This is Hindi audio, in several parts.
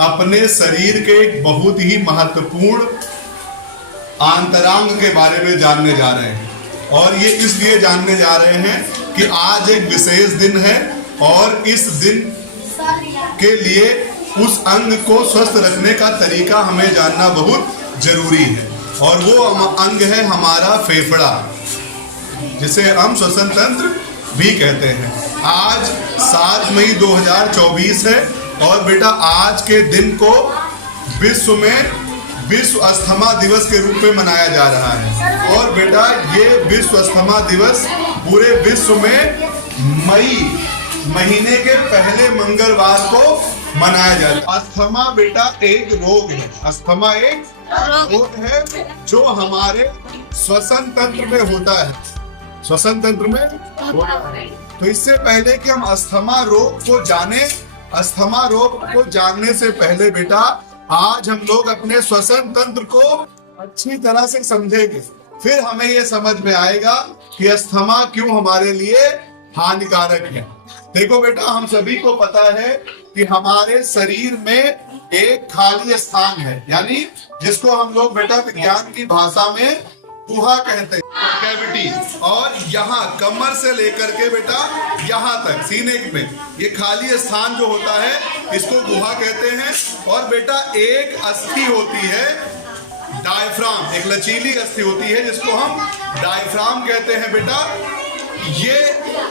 अपने शरीर के एक बहुत ही महत्वपूर्ण अंतरांग के बारे में जानने जा रहे हैं। और ये इसलिए जानने जा रहे हैं कि आज एक विशेष दिन है और इस दिन के लिए उस अंग को स्वस्थ रखने का तरीका हमें जानना बहुत जरूरी है। और वो अंग है हमारा फेफड़ा, जिसे हम श्वसन तंत्र भी कहते हैं। आज 7 मई 2024 है और बेटा आज के दिन को विश्व में विश्व अस्थमा दिवस के रूप में मनाया जा रहा है। और बेटा ये विश्व अस्थमा दिवस पूरे विश्व में मई महीने के पहले मंगलवार को मनाया जाता है। अस्थमा बेटा एक रोग है। अस्थमा एक रोग है जो हमारे श्वसन तंत्र में होता है। श्वसन तंत्र में होता है। तो इससे पहले कि हम अस्थमा रोग को जाने, अस्थमा रोग को जानने से पहले बेटा आज हम लोग अपने श्वसन तंत्र को अच्छी तरह से समझेंगे। फिर हमें यह समझ में आएगा कि अस्थमा क्यों हमारे लिए हानिकारक है। देखो बेटा, हम सभी को पता है कि हमारे शरीर में एक खाली स्थान है, यानी जिसको हम लोग बेटा विज्ञान की भाषा में गुहा कहते हैं, कैविटी। और यहाँ कमर से लेकर के बेटा यहाँ तक सीने में ये खाली स्थान जो होता है इसको गुहा कहते हैं। और बेटा एक अस्थि होती है डायफ्राम, एक लचीली अस्थि होती है जिसको हम डायफ्राम कहते हैं। बेटा ये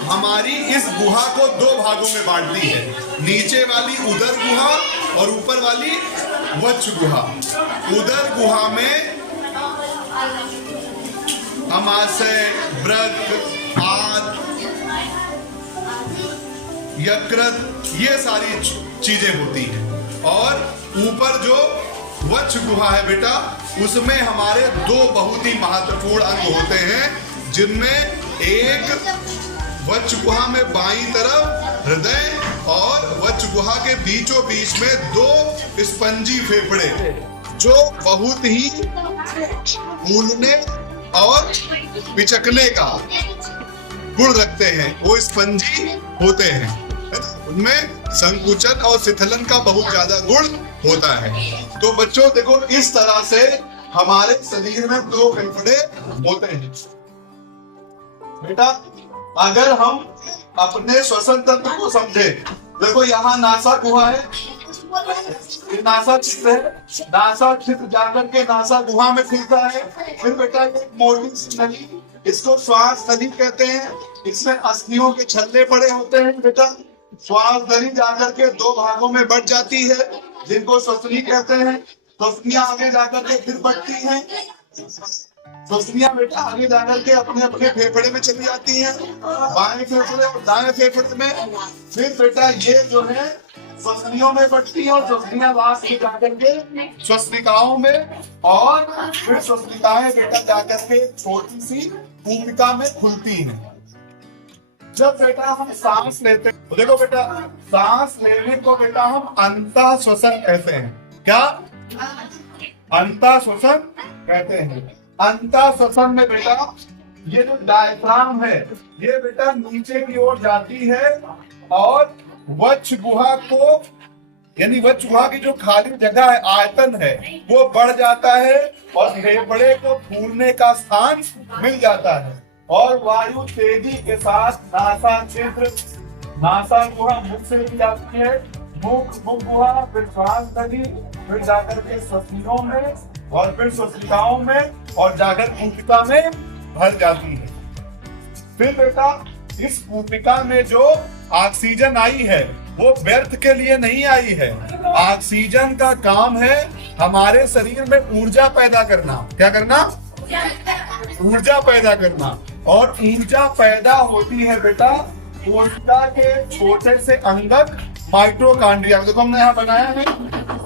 हमारी इस गुहा को 2 भागों में बांटती है, नीचे वाली उदर गुहा और ऊपर वाली वक्ष गुहा। उदर गुहा में अमाशय, वृक्क, आंत, यकृत ये सारी चीजें होती हैं। और ऊपर जो वक्ष गुहा है बेटा उसमें हमारे 2 बहुत ही महत्वपूर्ण अंग होते हैं, जिनमें एक वक्ष गुहा में बाईं तरफ हृदय और वक्ष गुहा के बीचों बीच में 2 स्पंजी फेफड़े जो बहुत ही फूलने और पिचकने का गुण रखते हैं, वो स्पंजी होते हैं। उनमें संकुचन और शिथिलन का बहुत ज्यादा गुण होता है। तो बच्चों देखो, इस तरह से हमारे शरीर में 2 फेफड़े होते हैं। बेटा अगर हम अपने श्वसन तंत्र को समझे, देखो यहाँ नासा गुहा है, ये नासा छिद्र है। नासा छिद्र जाकर के नासा गुहा में खुलता है। फिर बेटा एक मोटी सी नली, इसको श्वास नली कहते हैं। इसमें अस्थियों के छल्ले पड़े होते हैं। बेटा श्वास नली जाकर के 2 भागों में बढ़ जाती है, जिनको श्वसनी कहते हैं। श्वसनियां आगे जाकर के फिर बढ़ती हैं। श्वसनियां बेटा आगे जाकर के अपने अपने फेफड़े में चली जाती हैं, बाएं फेफड़े और दाएं फेफड़े में। फिर बेटा ये जो है श्वसनियों में बढ़ती है और श्वसनियां लास्ट में जाकर के श्वसनिकाओं में, और फिर श्वसनिकाएं बेटा जाकर के छोटी सी भूमिका में खुलती हैं। जब बेटा हम सांस लेते हैं तो देखो बेटा, सांस लेने को बेटा हम अंतः श्वसन कहते हैं। क्या अंतः श्वसन कहते हैं? अंतः श्वसन में बेटा ये जो डायफ्राम है ये बेटा नीचे की ओर जाती है और वक्ष गुहा को, यानी वक्ष गुहा की जो खाली जगह है, आयतन है, वो बढ़ जाता है और फेफड़े को फूलने का स्थान मिल जाता है। और वायु तेजी के साथ नासा छिद्र, नासा गुहा मुख से भी जाती है, मुख गुहा, फिर श्वास नली, फिर जाकर के श्वसनियों में और फिर श्वसनिकाओं में और जाकर भूमिका में भर जाती है। फिर बेटा इस भूमिका में जो ऑक्सीजन आई है वो व्यर्थ के लिए नहीं आई है। ऑक्सीजन का काम है हमारे शरीर में ऊर्जा पैदा करना। क्या करना? ऊर्जा पैदा करना। और ऊर्जा पैदा होती है बेटा कोशिका के छोटे से अंगक माइटोकॉन्ड्रिया। देखो हमने यहाँ बनाया है,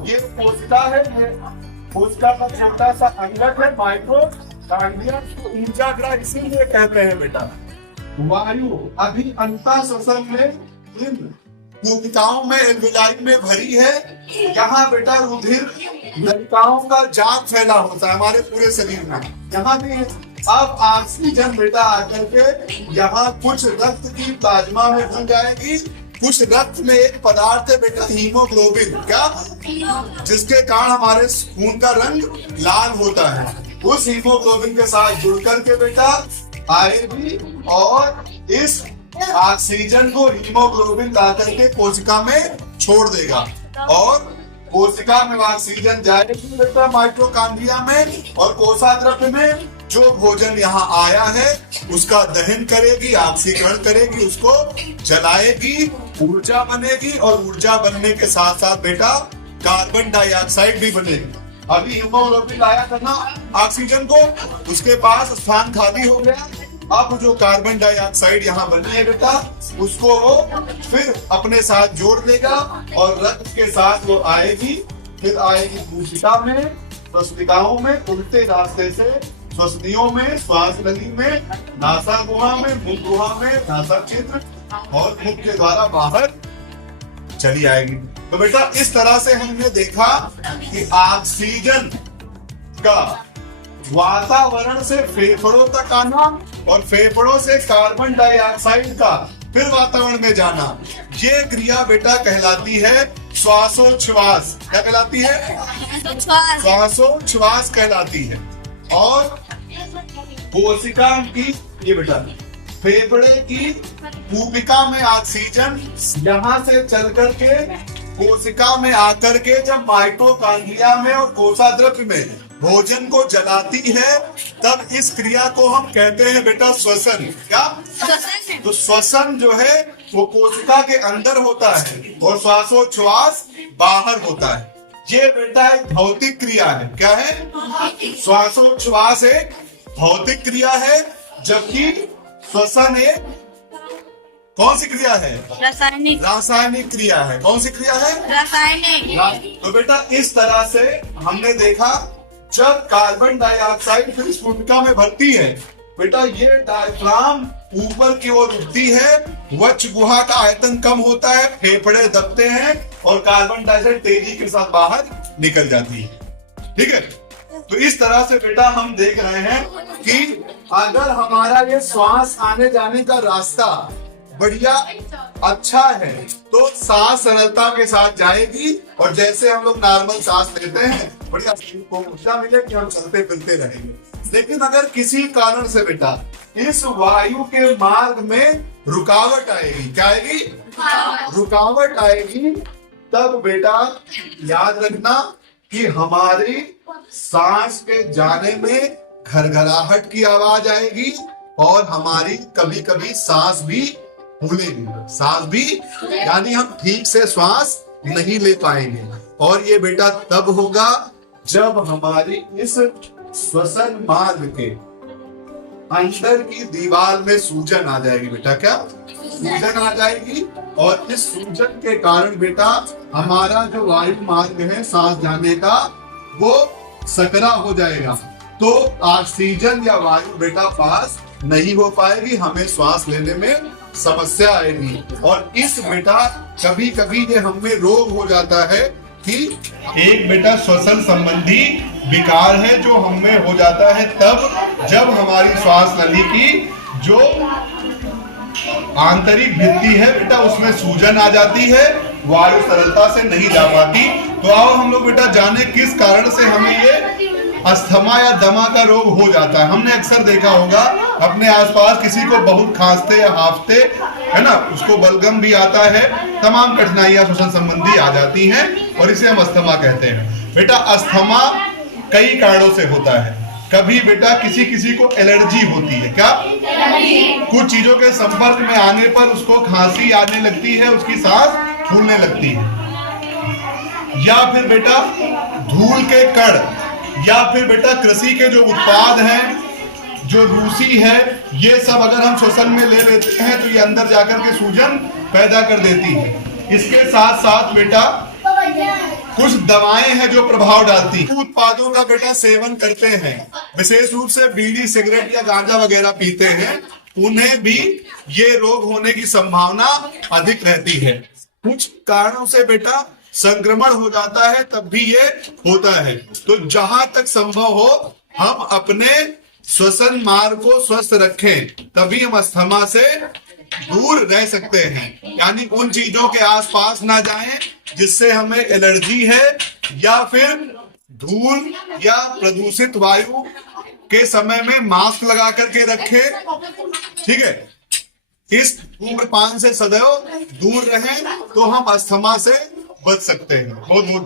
ये कोशिका है, ये कोशिका का छोटा सा अंगक है माइटोकॉन्ड्रिया। ऊर्जा ग्रह इसीलिए कहते हैं बेटा। वायु अभी अंतः श्वसन में इन कोशिकाओं में एल्विलाई में भरी है। यहाँ बेटा रुधिर नलिकाओं का जाम फैला होता है हमारे पूरे शरीर में, यहाँ भी। अब ऑक्सीजन बेटा आकर के यहाँ कुछ रक्त की प्लाज्मा में घुल जाएगी कुछ रक्त में एक पदार्थ है बेटा हीमोग्लोबिन, क्या, जिसके कारण हमारे खून का रंग लाल होता है। उस हीमोग्लोबिन के साथ जुड़ करके बेटा आयरन और इस ऑक्सीजन को हीमोग्लोबिन ला करके कोशिका में छोड़ देगा और कोशिका में ऑक्सीजन जाएगी बेटा माइटोकॉन्ड्रिया में और कोषाद्रव्य में जो भोजन यहाँ आया है उसका दहन करेगी, ऑक्सीकरण करेगी, उसको जलाएगी, ऊर्जा बनेगी और ऊर्जा बनने के साथ साथ बेटा कार्बन डाइऑक्साइड भी बनेगी। अभी हीमोग्लोबिन लाया करना ऑक्सीजन को, उसके पास स्थान खाली हो गया। अब जो कार्बन डाइऑक्साइड यहाँ बनी है बेटा उसको वो फिर अपने साथ जोड़ देगा और रक्त के साथ वो आएगी, फिर आएगी कोशिका में, स्वस्तिकाओं में, उल्टे रास्ते से श्वसनियों में, श्वास नली में, नासा गुहा में, मुख गुहा में, नासा क्षेत्र और मुख के द्वारा बाहर चली आएगी। तो बेटा इस तरह से हमने देखा कि ऑक्सीजन का वातावरण से फेफड़ों तक आना और फेफड़ों से कार्बन डाइऑक्साइड का फिर वातावरण में जाना, ये क्रिया बेटा कहलाती है श्वासोच्छ्वास। क्या कहलाती है? श्वासोच्छ्वास कहलाती है। और कोशिका की, ये बेटा फेफड़े की भूमिका में ऑक्सीजन यहाँ से चल करके कोशिका में आकर के जब माइटोकॉन्ड्रिया में और कोषाद्रव्य में भोजन को जलाती है तब इस क्रिया को हम कहते हैं बेटा श्वसन। क्या? तो श्वसन जो है वो कोशिका के अंदर होता है और श्वासोच्छ्वास बाहर होता है। ये बेटा एक भौतिक क्रिया है। क्या है? श्वासोच्छ्वास एक भौतिक क्रिया है, जबकि श्वसन एक कौन सी क्रिया है? रासायनिक क्रिया है। कौन सी क्रिया है? रासायनिक। तो बेटा इस तरह से हमने देखा जब कार्बन डाइऑक्साइड फिर इस भूमिका में भरती है बेटा ये डायफ्राम ऊपर की ओर उठती है, वक्ष गुहा का आयतन कम होता है, फेफड़े दबते हैं और कार्बन डाइऑक्साइड तेजी के साथ बाहर निकल जाती है। ठीक है, तो इस तरह से बेटा हम देख रहे हैं कि अगर हमारा ये श्वास आने जाने का रास्ता बढ़िया अच्छा है तो सांस सरलता के साथ जाएगी और जैसे हम लोग नॉर्मल सांस लेते हैं बढ़िया ऊर्जा मिले कि हम चलते फिरते रहेंगे। लेकिन अगर किसी कारण से बेटा इस वायु के मार्ग में रुकावट आएगी, क्या आएगी? रुकावट आएगी, तब बेटा याद रखना कि हमारी सांस के जाने में घरघराहट की आवाज आएगी और हमारी कभी कभी सांस भी फूलेगी, सांस भी, यानी हम ठीक से श्वास नहीं ले पाएंगे। और ये बेटा तब होगा जब हमारी इस श्वसन मार्ग के अंदर की दीवार में सूजन आ जाएगी। बेटा क्या? सूजन आ जाएगी और इस सूजन के कारण बेटा हमारा जो वायु मार्ग है सांस जाने का वो सकरा हो जाएगा, तो ऑक्सीजन या वायु बेटा पास नहीं हो पाएगी, हमें श्वास लेने में समस्या आएगी। और इस बेटा कभी कभी ये हमें रोग हो जाता है कि एक बेटा श्वसन संबंधी विकार है जो हमें हो जाता है तब जब हमारी श्वास नली की जो आंतरिक भित्ति है बेटा उसमें सूजन आ जाती है, वायु सरलता से नहीं जा पाती। तो आओ हम लोग बेटा जाने किस कारण से हमें ये अस्थमा या दमा का रोग हो जाता है। हमने अक्सर देखा होगा अपने आसपास किसी को बहुत खांसते या हांफते है ना, उसको बलगम भी आता है, तमाम कठिनाइयां श्वसन संबंधी आ जाती हैं और इसे हम अस्थमा कहते हैं। बेटा अस्थमा कई कारणों से होता है। कभी बेटा किसी किसी को एलर्जी होती है। क्या? कुछ चीजों के संपर्क में आने पर उसको खांसी आने लगती है, उसकी सांस फूलने लगती है। या फिर बेटा धूल के कण या फिर बेटा कृषि के जो उत्पाद हैं, जो रूसी है, ये सब अगर हम श्वसन में ले लेते हैं तो ये अंदर जाकर के सूजन पैदा कर देती है। इसके साथ साथ बेटा कुछ दवाएं हैं जो प्रभाव डालती हैं। उत्पादों का बेटा सेवन करते हैं, विशेष रूप से बीड़ी, सिगरेट या गांजा वगैरह पीते हैं, उन्हें भी ये रोग होने की संभावना अधिक रहती है। कुछ कारणों से बेटा संक्रमण हो जाता है तब भी ये होता है। तो जहां तक संभव हो हम अपने श्वसन मार्ग को स्वस्थ रखें, तभी हम अस्थमा से दूर रह सकते हैं, यानी उन चीजों के आसपास ना जाएं जिससे हमें एलर्जी है, या फिर धूल या प्रदूषित वायु के समय में मास्क लगा करके रखें। ठीक है, इस धूम्रपान से सदैव दूर रहें तो हम अस्थमा से बच सकते हैं। बहुत बहुत